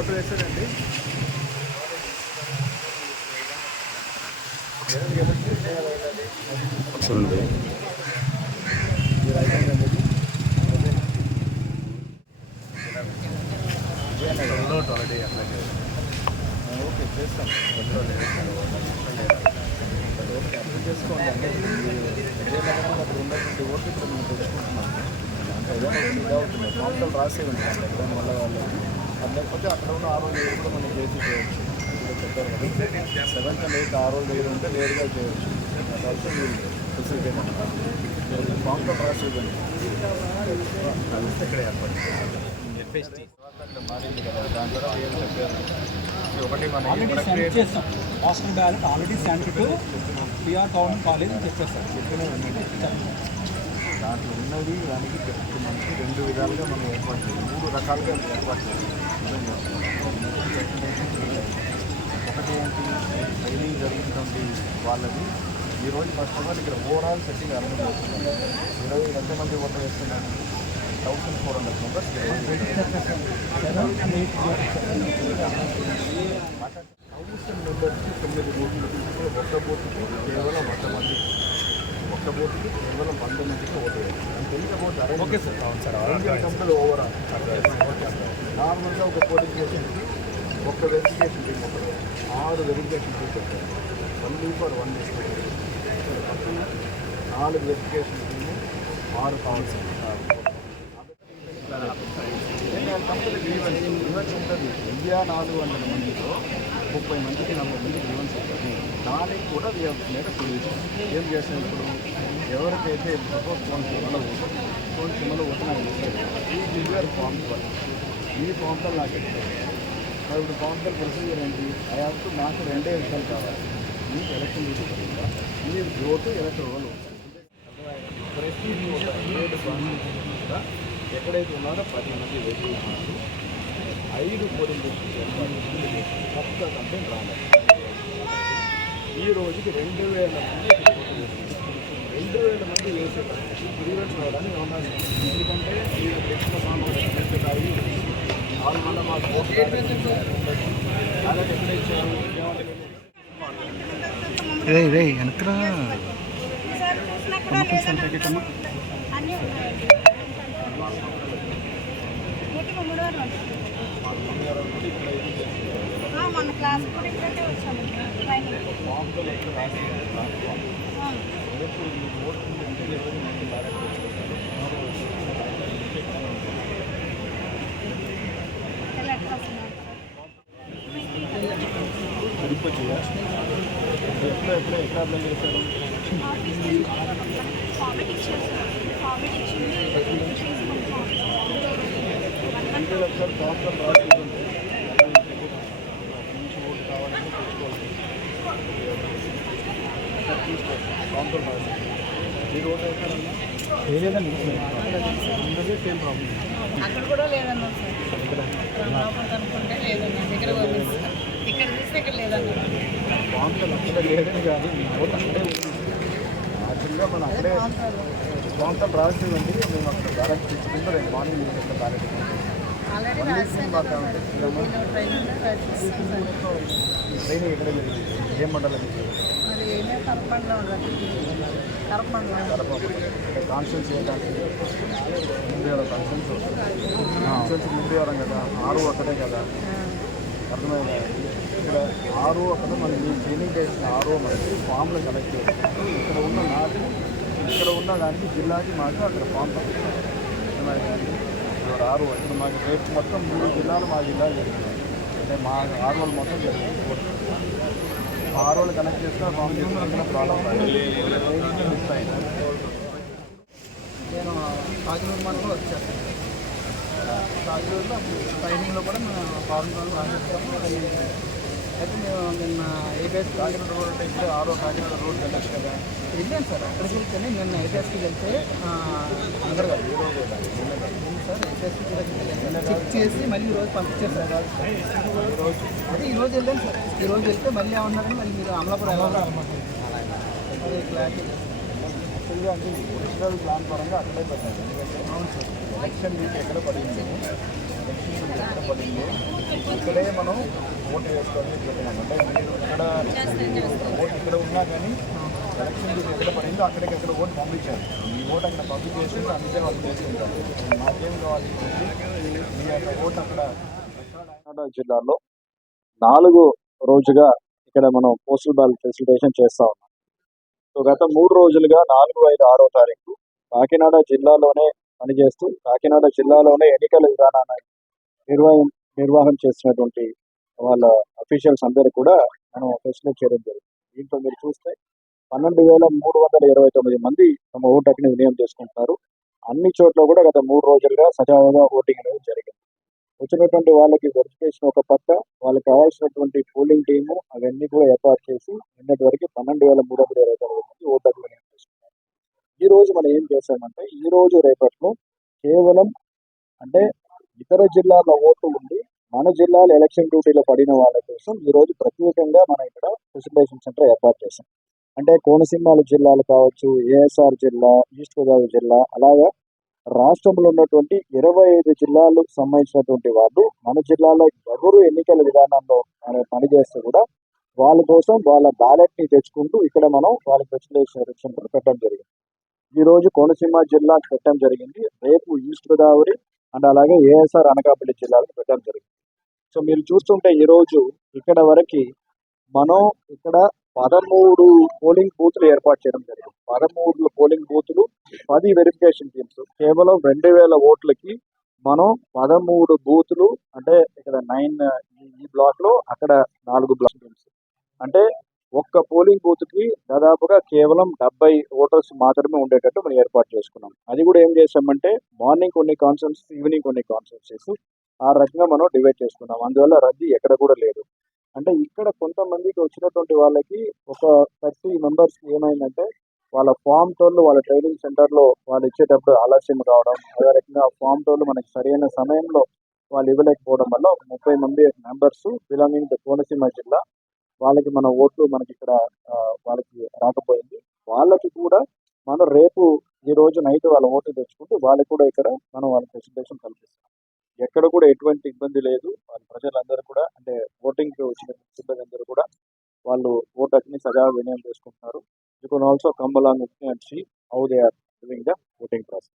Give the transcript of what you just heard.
Vote వేసారండి ఒకసారి okay చేస్తాం. ఓకే అర్థం చేసుకోండి అంటే అక్కడ ఉన్నటువంటి ఓట్లు ఇప్పుడు మేము అంటే ఏదైనా కాంతలు రాసే ఉంటాయి ఎగ్జామ్ వల్ల వాళ్ళు అది లేకపోతే అక్కడ ఉన్న ఆరు రోజులు కూడా మనం చేసి చేయొచ్చు. చెప్పారు కదా. సెవెంత్ అండ్ ఎయిత్ ఆరు రోజులు దగ్గర ఉంటే నేరుగా చేయొచ్చు. మీరు ఫెసిలిటీ కాంతో రాసి ఇవ్వండి ఇక్కడ ఏర్పాటు అక్కడ మారింది కదా దాని ద్వారా ఏం చెప్పారు? ఒకటి మన hostel ballot already send to PR town college అని చెప్పేస్తాం చెప్పిన దాంట్లో ఉన్నది దానికి చెప్తున్నానికి రెండు విధాలుగా మనం ఏర్పాటు చేయాలి. మూడు రకాలుగా ఏర్పాటు చేయాలి. ఒకటి ఏంటి ట్రైనింగ్ జరుగుతుంది వాళ్ళది ఈరోజు ఫస్ట్ ఆఫ్ ఆల్ ఇక్కడ ఓవరాల్ సెట్టింగ్ అరేంజ్ చేస్తున్నారు ఈరోజు ఎంతమంది ఓటర్ వేస్తున్నారు thousand four hundred members thousand మెంబర్స్కి తొమ్మిది బోట్లు తీసుకుని ఒక్క బోటుకి కేవలం వంద మంది ఒక్క బోటుకి కేవలం వంద మందికి ఓటు వేయాలి అంటే ఎంత బోట్ అరేంజ్ ఓకే సార్ అవును సార్. ఓవరాల్ నార్మల్గా ఒక పోలింగ్ స్టేషన్కి ఒక్క వెరిఫికేషన్ టీమ్ ఒకటి. ఆరు వెరిఫికేషన్ టీమ్స్ వచ్చాయి. ఓన్లీ ఫర్ వన్ నాలుగు వెరిఫికేషన్ టీము ఆరు కౌన్సిల్ కంపెనీ ఈవెంట్ ఉంటుంది ఇండియా నాలుగు వందల మందిలో ముప్పై మందికి నలభై మందికి ఈవెంట్స్ ఉంటుంది దానికి కూడా మేడ సొల్యూషన్ ఏం చేసాం ఇప్పుడు? ఎవరికైతే సపోజ్ ఫోన్ సిమ్లో ఫోన్ సిమ్లో ఓటున్నారు ఈ జిల్లార్ ఫామ్ ఈ ఫామ్తో నాకు ఇస్తారు మరి ఇప్పుడు ఫామ్తో ప్రొసీజర్ ఏంటి? అయాకు నాకు రెండే విషయాలు కావాలి. మీకు ఎలక్షన్ తీసుకుంటుందా మీ ఓటు ఎలక్షన్ రోల్ ఎక్కడైతే ఉన్నారో పది మంది వెళ్ళి ఉన్నారు. ఐదు పోలింగ్ కొత్త కంపెనీ రాలేదు. ఈ రోజుకి రెండు వేల మంది రెండు వేల మంది వేసేటారు ఈవెంట్స్ రావడానికి ఉన్నారు ఎందుకంటే ఈ తెచ్చిన సామాన్లు చేసేటారు వాళ్ళు మళ్ళీ మాకు ఓటు అలాగే ఎక్కడ ఇచ్చారు రే రే వెనకరా మన క్లాస్ కూడా ఇక్కడే వచ్చాము ట్రైనింగ్ ఫామ్తో ఎక్కడ రాసి ఆ. రేపు ఈ ఓటు అంటే ఎవరు మంది బ్యాలెట్ ఎలా ఎట్లా వస్తున్నారు ఎప్పుడు ఎక్కడ ఎక్కడ ఎక్కడ అప్లై చేశారు ఆఫీస్ సార్ ఒకసారి డాక్టర్ రాసుకుంటే నుంచి ఓటు కావాలంటే తెచ్చుకోవాలి ఒకసారి తీసుకోవచ్చు మీరు ఓటు వేస్తారన్నా లేదండి అందరికీ సేమ్ ప్రాబ్లం అక్కడ కూడా లేదన్నా సార్. లోపల అనుకుంటే దగ్గర ఇక్కడ చూస్తే ఇక్కడ లేదన్నారు కౌంటర్ అక్కడే లేదని కాదు మీ ఓటు అక్కడే యాక్చువల్గా మనం అక్కడే రాసి ఇవ్వండి మేము అక్కడ బ్యాలెట్ తెచ్చుకుంటే రేపు మార్నింగ్ మీకు అక్కడ బ్యాలెట్ ట్రైనింగ్ ఎక్కడ ఏ మండలం కాన్షియన్స్ ఏంటంటే ముందు కాన్షియన్స్ కాన్షియన్స్ ముందు కదా. ఆరు అక్కడే కదా. అర్థమైందా? ఇక్కడ ఆరో అక్కడ మనం మీ ట్రైనింగ్ చేసిన ఆరో మనకి ఫామ్లు కలెక్ట్ చేస్తాం ఇక్కడ ఉన్న నాకు ఇక్కడ ఉన్న దానికి జిల్లాకి మాకు అక్కడ ఫామ్ అర్థమైందా ఇక్కడ ఆరో ఇక్కడ మాకు రేపు మొత్తం మూడు జిల్లాలు మా జిల్లా జరిగింది అంటే మా ఆరోలు మొత్తం జరిగింది. ఆరోలు కనెక్ట్ చేస్తే ఫామ్ చేసుకుంటే ప్రాబ్లం మిస్ అయింది నేను కాకినాడ మండలం వచ్చాను. కాకినాడలో ట్రైనింగ్లో కూడా మేము ఫారెన్ వాళ్ళు రాసిస్తాము అయితే మేము నిన్న ఏబిఎస్ కాకినాడ రోడ్ అంటే ఇప్పుడు ఆరో కాకినాడ రోడ్ వెళ్ళచ్చు కదా. వెళ్ళాను సార్. అక్కడికి వెళ్తేనే నిన్న ఏబిఎస్కి వెళ్తే అందరు కాదు సార్. ఏబిఎస్కి చెక్ చేసి మళ్ళీ ఈరోజు పంపించారు సార్. అదే ఈరోజు వెళ్ళాను సార్. ఈరోజు వెళ్తే మళ్ళీ ఏమన్నారని మళ్ళీ మీరు అమలాపురం వెళ్ళాలి. అదే క్లారిటీ. యాక్చువల్గా అంటే ఒరిజినల్ ప్లాన్ పరంగా అక్కడే పెట్టాలి ఎందుకంటే అవును సార్ ఎలక్షన్ మీకు ఎక్కడ పడింది ఎలక్షన్ ఇక్కడే మనం ఓటు వేసుకోవాలని చెప్పినాం. అంటే ఇక్కడ ఓటు ఇక్కడ ఉన్నా కానీ ఎలక్షన్ డ్యూటీ ఎక్కడ పడిందో అక్కడికి అక్కడ ఓటు పంపించారు ఈ ఓటు అక్కడ పంపిణీ చేసి అందుకే వాళ్ళు చేసుకుంటారు మాకేం కావాలి మీ యొక్క ఓటు అక్కడ కాకినాడ జిల్లాలో నాలుగు రోజుగా ఇక్కడ మనం పోస్టల్ బ్యాలెట్ ఫెసిలిటేషన్ చేస్తా ఉన్నాం. సో గత మూడు రోజులుగా నాలుగు ఐదు ఆరో తారీఖు కాకినాడ జిల్లాలోనే పనిచేస్తూ కాకినాడ జిల్లాలోనే ఎన్నికల విధానాన్ని నిర్వహణ నిర్వాహం చేసినటువంటి వాళ్ళ అఫీషియల్స్ అందరూ కూడా మనం ఫెసిలిటీ చేయడం జరిగింది. దీంట్లో మీరు చూస్తే పన్నెండు వేల మూడు వందల ఇరవై తొమ్మిది మంది తమ ఓటు హక్కుని వినియోగం చేసుకుంటున్నారు. అన్ని చోట్ల కూడా గత మూడు రోజులుగా సజావుగా ఓటింగ్ అనేది జరిగింది. వచ్చినటువంటి వాళ్ళకి వెరిఫికేషన్ ఒక పక్క వాళ్ళకి కావాల్సినటువంటి పోలింగ్ టీము అవన్నీ కూడా ఏర్పాటు చేసి నిన్నటి వరకు పన్నెండు వేల మూడు వందల ఇరవై తొమ్మిది మంది ఓటు హక్కుని ఈ రోజు మనం ఏం చేశామంటే ఈ రోజు రేపట్లో కేవలం అంటే ఇతర జిల్లాల ఓటు ఉండి మన జిల్లాలో ఎలక్షన్ డ్యూటీలో పడిన వాళ్ళ కోసం ఈ రోజు ప్రత్యేకంగా మనం ఇక్కడ ఫెసిలిటేషన్ సెంటర్ ఏర్పాటు చేశాం. అంటే కోనసీమ జిల్లాలు కావచ్చు ఏఎస్ఆర్ జిల్లా ఈస్ట్ గోదావరి జిల్లా అలాగా రాష్ట్రంలో ఉన్నటువంటి ఇరవై ఐదు జిల్లాలకు సంబంధించినటువంటి వాళ్ళు మన జిల్లాలో ఎవరు ఎన్నికల విధానంలో మన పనిచేస్తే కూడా వాళ్ళ కోసం వాళ్ళ బ్యాలెట్ని తెచ్చుకుంటూ ఇక్కడ మనం వాళ్ళకి ఫెసిలిటేషన్ సెంటర్ పెట్టడం జరిగింది. ఈ రోజు కోనసీమ జిల్లాకు పెట్టడం జరిగింది. రేపు ఈస్ట్ గోదావరి అండ్ అలాగే ఏఎస్ఆర్ అనకాపల్లి జిల్లాలకు పెట్టడం జరిగింది. సో మీరు చూస్తుంటే ఈ రోజు ఇక్కడ వరకు మనం ఇక్కడ పదమూడు పోలింగ్ బూత్లు ఏర్పాటు చేయడం జరిగింది. పదమూడు పోలింగ్ బూతులు పది వెరిఫికేషన్ టీమ్స్ కేవలం రెండు వేల ఓట్లకి మనం పదమూడు బూతులు అంటే ఇక్కడ నైన్ ఈ బ్లాక్లో అక్కడ నాలుగు బ్లాక్ టీమ్స్ అంటే ఒక్క పోలింగ్ బూత్కి దాదాపుగా కేవలం డెబ్బై ఓటర్స్ మాత్రమే ఉండేటట్టు మనం ఏర్పాటు చేసుకున్నాం. అది కూడా ఏం చేసామంటే మార్నింగ్ కొన్ని కాన్సెప్ట్స్ ఈవినింగ్ కొన్ని కాన్సెప్ట్స్ ఆ రకంగా మనం డివైడ్ చేసుకున్నాం. అందువల్ల రద్దీ ఎక్కడ కూడా లేదు. అంటే ఇక్కడ కొంతమందికి వచ్చినటువంటి వాళ్ళకి ఒక థర్టీ మెంబర్స్ ఏమైందంటే వాళ్ళ ఫామ్ టోళ్ళు వాళ్ళ ట్రైనింగ్ సెంటర్లో వాళ్ళు ఇచ్చేటప్పుడు ఆలస్యం కావడం అదే రకంగా ఫామ్ టోళ్ళు మనకి సరైన సమయంలో వాళ్ళు ఇవ్వలేకపోవడం వల్ల ఒక ముప్పై మంది మెంబర్స్ బిలాంగింగ్ టు కోనసీమ జిల్లా వాళ్ళకి మన ఓట్లు మనకి ఇక్కడ వాళ్ళకి రాకపోయింది. వాళ్ళకి కూడా మనం రేపు ఈ రోజు నైట్ వాళ్ళ ఓట్లు తెచ్చుకుంటూ వాళ్ళకి కూడా ఇక్కడ మనం వాళ్ళ ప్రెసెంటేషన్ కల్పిస్తాం. ఎక్కడ కూడా ఎటువంటి ఇబ్బంది లేదు. వాళ్ళ ప్రజలందరూ కూడా అంటే ఓటింగ్ వచ్చిన సిబ్బంది అందరూ కూడా వాళ్ళు ఓటు హక్కుని సజా వినియోగం చేసుకుంటున్నారు. You can also come along and see how they are doing the voting process